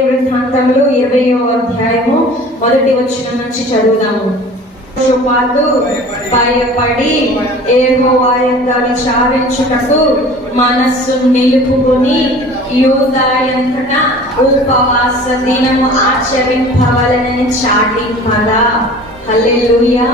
వృత్తాంతములు ఇరవయో అధ్యాయము మొదటి వచ్చిన నుంచి చదువుదాము. శుపాతు భయపడి ఏహో వాయంగా విచారించుటకు మనస్సు నిలుపుకొని యూదాయంతట ఉపవాస దినము ఆచరింపవలనని చాటింపగా హల్లెలూయా.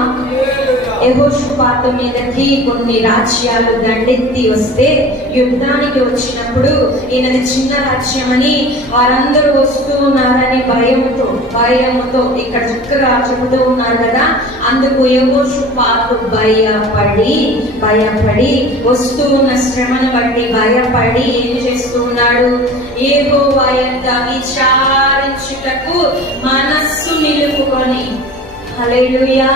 యెహోషుపాతు మీదకి కొన్ని రాజ్యాలు దండెత్తి వస్తే యుద్ధానికి వచ్చినప్పుడు ఈయనది చిన్న రాజ్యమని వారందరూ వస్తూ ఉన్నారని భయంతో భయంతో ఇక్కడ చక్కగా చెబుతూ ఉన్నారు కదా. అందుకు యెహోషుపాతు భయపడి భయపడి వస్తూ ఉన్న శ్రమను బట్టి భయపడి ఏం ఉన్నాడు ఏహోవా యొక్క విచారించుటకు మనస్సు నిలుపుకొని. హలేలుయా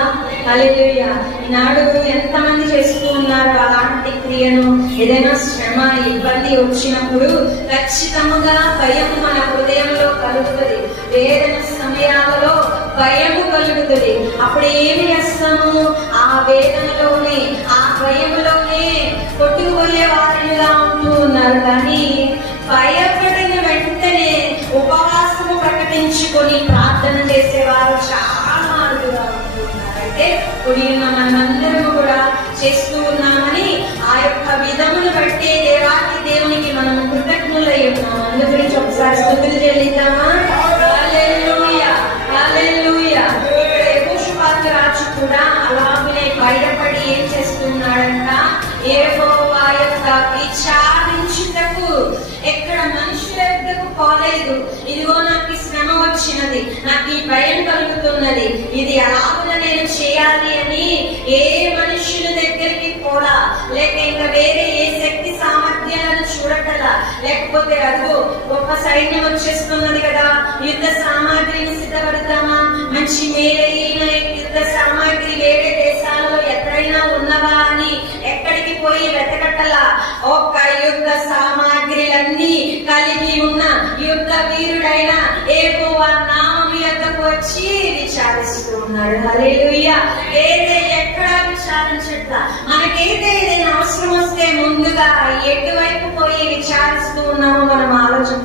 హలేలుయా ఈనాడు ఎంతమంది చేస్తూ ఉన్నారు అలాంటి క్రియను? ఏదైనా శ్రమ ఇబ్బంది వచ్చినప్పుడు ఖచ్చితంగా భయం మన హృదయంలో కలుగుతుంది. వేదన సమయాలలో భయము కలుగుతుంది. అప్పుడు ఏమి చేస్తాము? ఆ వేదనలోనే ఆ భయంలోనే కొట్టుకుపోయే వారిగా ఉంటూ ఉన్నారు. కానీ భయపడిన వెంటనే ఉపవాసము ప్రకటించుకొని ప్రార్థన చేసేవారు చాలా అరుదుగా ఉంటున్నారు అయితే ఇప్పుడు మనమందరము కూడా చేస్తూ ఉన్నామని ఆ యొక్క విధమును బట్టి దేవాది దేవునికి మనం కృతజ్ఞులై ఉన్నాం అందు గురించి ఒకసారి స్థుతులు చెల్లిద్దామా? రాజు కూడా అలాగనే బయటపడి ఏం చేస్తున్నాడంట? యెహోవా యొక్క విచార ఎక్కడ మనుషుల యొద్దకు పోలేదు. ఇదిగో నాకు శ్రమ వచ్చినది నాకు ఈ భయం కలుగుతున్నది. ఇది అలాగున నేను చేయాలి అని ఏ మనుషుల దగ్గరికి పోలా? లేక ఇంకా వేరే ఏ శక్తి సామర్థ్యాలను చూడగల? లేకపోతే అదిగో గొప్ప సైన్యం వచ్చేస్తున్నది కదా. యుద్ధ సామాగ్రిని సిద్ధపడతామా? మంచి మేలయ్యి వచ్చి విచారిస్తూ ఉన్నారు హల్లెలూయా. ఏదే ఎక్కడ విచారించట్ల మనకైతే ఏదైనా అవసరం వస్తే ముందుగా ఎటువైపు పోయి విచారిస్తూ ఉన్నామో మనం ఆలోచన